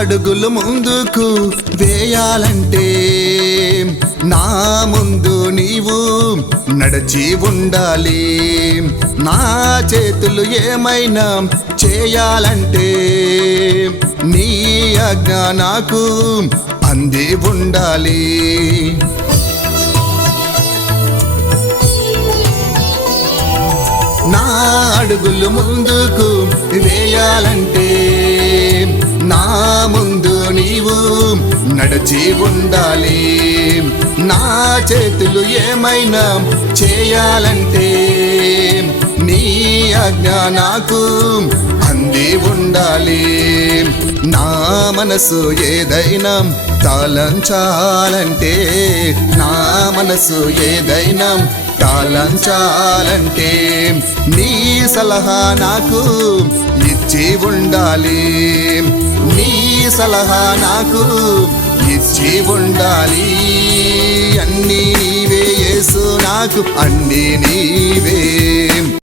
అడుగులు ముందుకు వేయాలంటే నా ముందు నీవు నడిచి ఉండాలి. నా చేతులు ఏమైనా చేయాలంటే నీ ఆజ్ఞ నాకు అంది ఉండాలి. నా అడుగులు ముందుకు వేయాలంటే నా ముందు నీవు నడిచి ఉండాలి. నా చేతులు ఏమైనా చేయాలంటే నీ ఆజ్ఞ నాకు అంది ఉండాలి. నా మనసు ఏదైనా తలంచాలంటే నా మనసు ఏదైనా తలంచాలంటే నీ సలహా నాకు ఇచ్చి ఉండాలి. నీ సలహా నాకు ఇచ్చి ఉండాలి. అన్నీ నీవే యేసు నాకు అన్నీ నీవే.